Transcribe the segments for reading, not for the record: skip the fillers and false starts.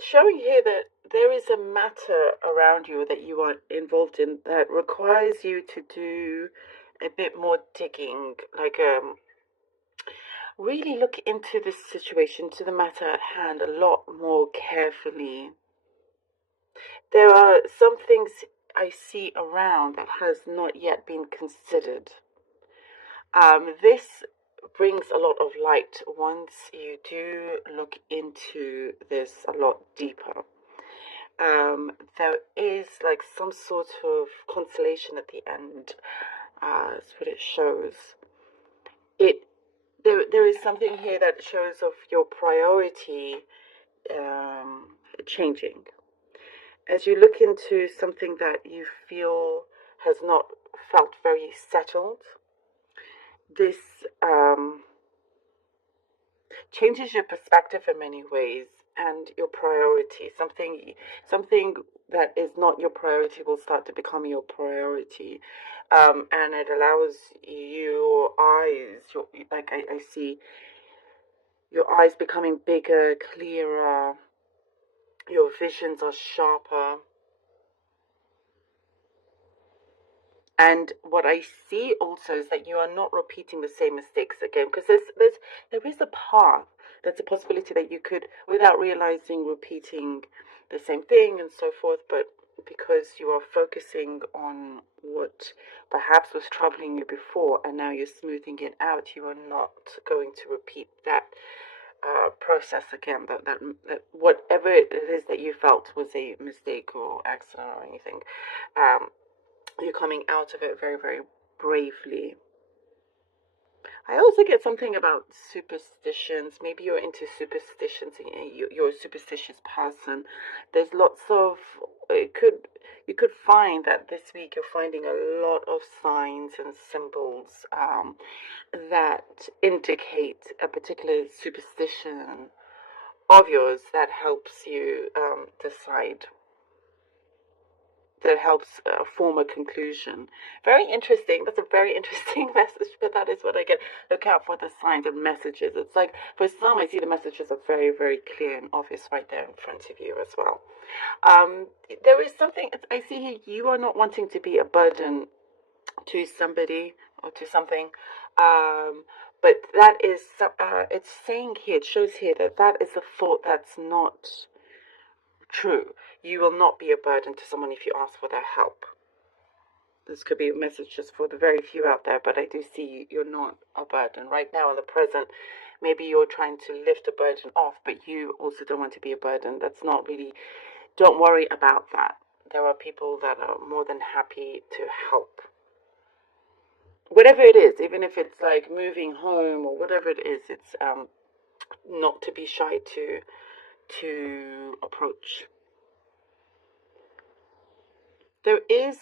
it's showing here that there is a matter around you that you are involved in that requires you to do a bit more digging, like really look into this situation, to the matter at hand, a lot more carefully. There are some things I see around that has not yet been considered. This brings a lot of light once you do look into this a lot deeper. There is like some sort of consolation at the end. That's what it shows. There is something here that shows of your priority changing. As you look into something that you feel has not felt very settled, this changes your perspective in many ways and your priority. Something that is not your priority will start to become your priority, and it allows your eyes, I see your eyes becoming bigger, clearer. Your visions are sharper. And what I see also is that you are not repeating the same mistakes again, because there is a path. There's a possibility that you could, without realizing, repeating the same thing and so forth, but because you are focusing on what perhaps was troubling you before and now you're smoothing it out, you are not going to repeat that process again. That whatever it is that you felt was a mistake or accident or anything, you're coming out of it very, very bravely. I also get something about superstitions. Maybe you're into superstitions and you're a superstitious person. There's lots of, you could find that this week you're finding a lot of signs and symbols that indicate a particular superstition of yours that helps you decide, that helps form a conclusion. Very interesting. That's a very interesting message, but that is what I get. Look out for the signs and messages. It's like, for some, I see the messages are very, very clear and obvious right there in front of you as well. There is something, I see here, you are not wanting to be a burden to somebody or to something. But that is, it's saying here, it shows here that is a thought that's not true. You will not be a burden to someone if you ask for their help. This could be a message just for the very few out there, but I do see you're not a burden. Right now in the present, maybe you're trying to lift a burden off, but you also don't want to be a burden. That's not really, don't worry about that. There are people that are more than happy to help. Whatever it is, even if it's like moving home or whatever it is, it's not to be shy to approach. There is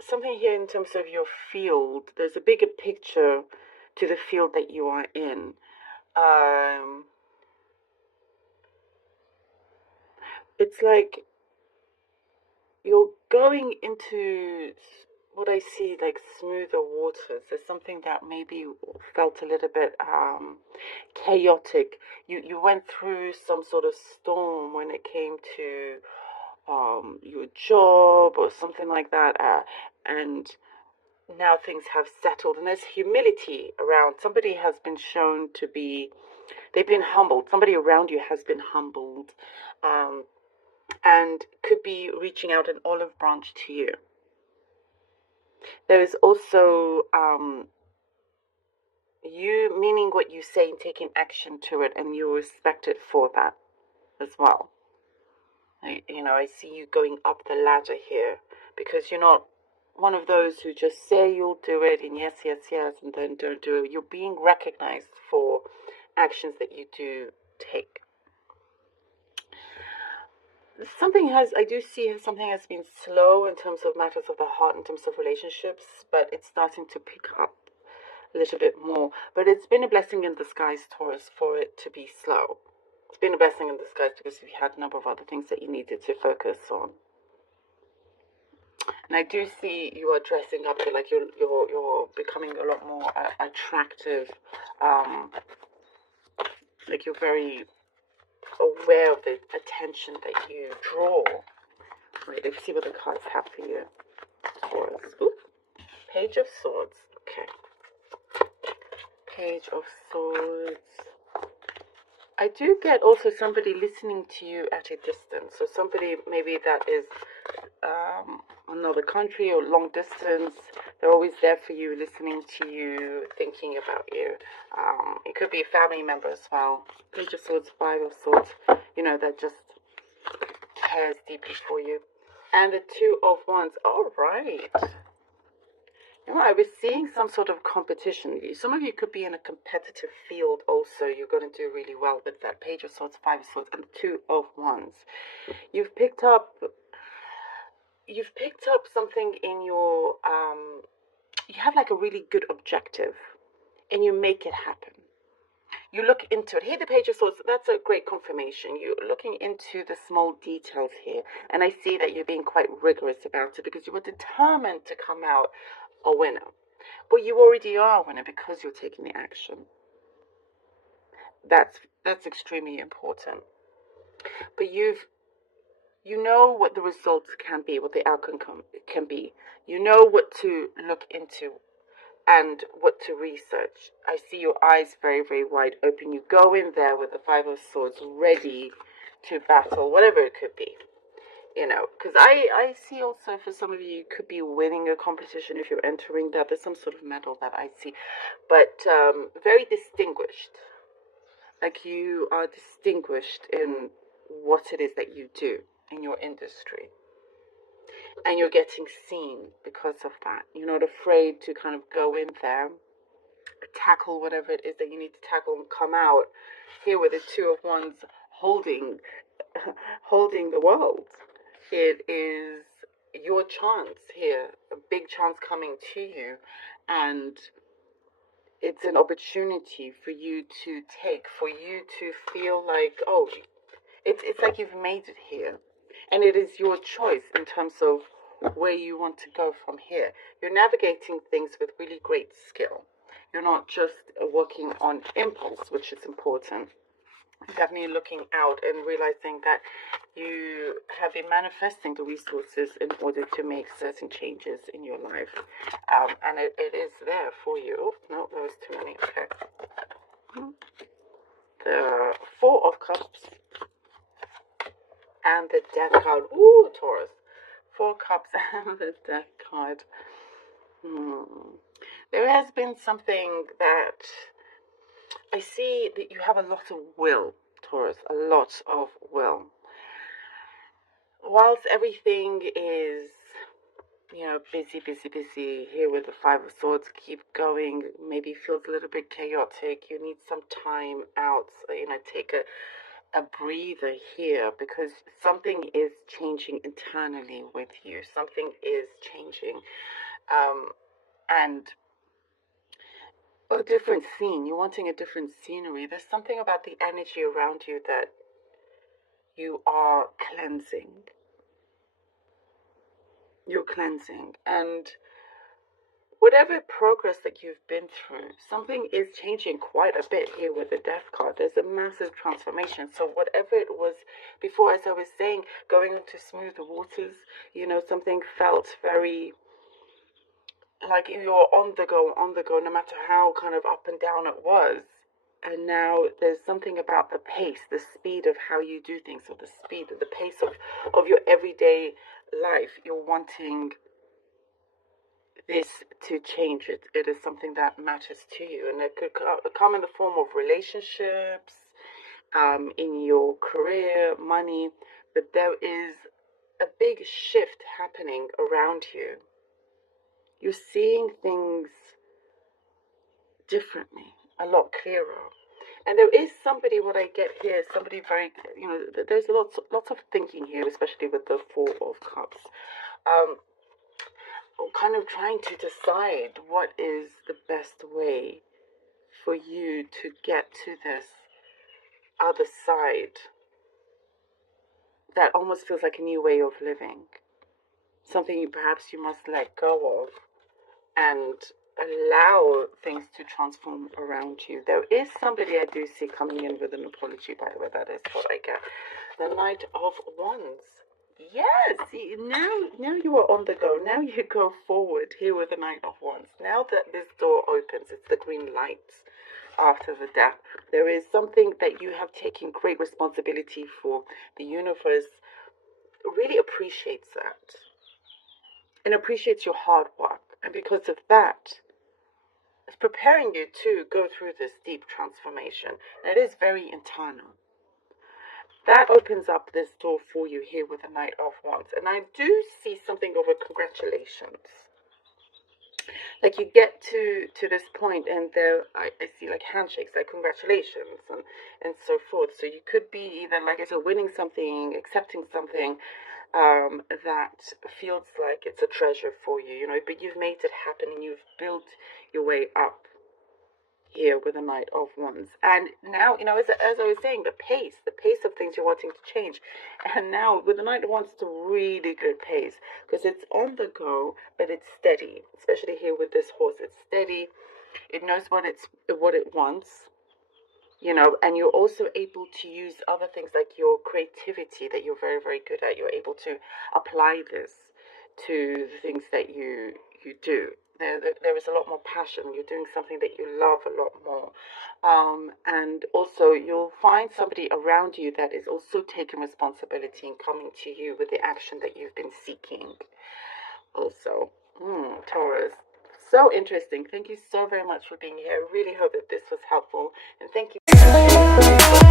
something here in terms of your field. There's a bigger picture to the field that you are in. It's like you're going into what I see like smoother waters. There's something that maybe felt a little bit chaotic. You went through some sort of storm when it came to your job or something like that, and now things have settled and there's humility around. Somebody has been shown to be, they've been humbled. Somebody around you has been humbled, and could be reaching out an olive branch to you. There is also you meaning what you say and taking action to it, and you're respected for that as well. I see you going up the ladder here, because you're not one of those who just say you'll do it and yes, yes, yes, and then don't do it. You're being recognized for actions that you do take. I do see something has been slow in terms of matters of the heart, in terms of relationships, but it's starting to pick up a little bit more. But it's been a blessing in disguise, Taurus, for it to be slow. It's been a blessing in disguise because you had a number of other things that you needed to focus on. And I do see you are dressing up, like you're becoming a lot more attractive. Like you're very aware of the attention that you draw. Right, let's see what the cards have for you. Taurus. Ooh, Page of Swords. Okay. Page of Swords. I do get also somebody listening to you at a distance. So somebody maybe that is another country or long distance. They're always there for you, listening to you, thinking about you. It could be a family member as well. Page of Swords, Five of Swords, that just cares deeply for you. And the Two of Wands. All right. I was seeing some sort of competition. Some of you could be in a competitive field also. You're going to do really well with that. Page of Swords, Five of Swords, and Two of Wands. You've picked up something in your, you have like a really good objective, and you make it happen. You look into it. Here, the Page of Swords, that's a great confirmation. You're looking into the small details here, and I see that you're being quite rigorous about it because you were determined to come out a winner. But you already are a winner because you're taking the action. That's extremely important. But you know what the results can be, what the outcome can be. You know what to look into and what to research. I see your eyes very, very wide open. You go in there with the Five of Swords ready to battle, whatever it could be. Because I see also for some of you, you could be winning a competition if you're entering that. There's some sort of medal that I see. But very distinguished. Like you are distinguished in what it is that you do in your industry. And you're getting seen because of that. You're not afraid to kind of go in there, tackle whatever it is that you need to tackle, and come out here with the Two of Wands holding the world. It is your chance here, a big chance coming to you, and it's an opportunity for you to take, for you to feel like, oh, it's like you've made it here. And it is your choice in terms of where you want to go from here. You're navigating things with really great skill. You're not just working on impulse, which is important. Definitely looking out and realizing that you have been manifesting the resources in order to make certain changes in your life. And it is there for you. Oh, no, there was too many. Okay. The Four of Cups and the Death card. Ooh, Taurus. Four Cups and the Death card. There has been something that I see that you have a lot of will, Taurus, a lot of will. Whilst everything is, busy here with the Five of Swords, keep going, maybe feels a little bit chaotic, you need some time out, take a breather here because something is changing internally with you. Something is changing. And a different scene. You're wanting a different scenery. There's something about the energy around you that you are cleansing. You're cleansing. And whatever progress that you've been through, something is changing quite a bit here with the Death card. There's a massive transformation. So whatever it was before, as I was saying, going into smoother waters, something felt very like you're on the go, no matter how kind of up and down it was. And now there's something about the pace, the speed of how you do things, or the speed, the pace of your everyday life. You're wanting this to change. It is something that matters to you, and it could come in the form of relationships, in your career, money, but there is a big shift happening around you. You're seeing things differently, a lot clearer. And there is somebody, what I get here, somebody very, there's lots of thinking here, especially with the Four of Cups. Kind of trying to decide what is the best way for you to get to this other side that almost feels like a new way of living. Something perhaps you must let go of and allow things to transform around you. There is somebody I do see coming in with an apology, by the way. That is what I get. The Knight of Wands. Yes, see, now you are on the go. Now you go forward here with the Knight of Wands. Now that this door opens, it's the green lights after the death. There is something that you have taken great responsibility for. The universe really appreciates that and appreciates your hard work. And because of that, it's preparing you to go through this deep transformation. And it is very internal. That opens up this door for you here with the Knight of Wands. And I do see something over congratulations. Like you get to this point and there I see like handshakes, like congratulations and so forth. So you could be either, like I said, winning something, accepting something that feels like it's a treasure for you, you know, but you've made it happen and you've built your way up here with the Knight of Wands. And now, you know, as I was saying, the pace of things you're wanting to change. And now with the Knight of Wands, it's a really good pace because it's on the go, but it's steady. Especially here with this horse, it's steady. It knows what it wants, you know, and you're also able to use other things like your creativity that you're very, very good at. You're able to apply this to the things that you do. There is a lot more passion. You're doing something that you love a lot more. And also you'll find somebody around you that is also taking responsibility and coming to you with the action that you've been seeking. Also, Taurus. So interesting. Thank you so very much for being here. I really hope that this was helpful. And thank you.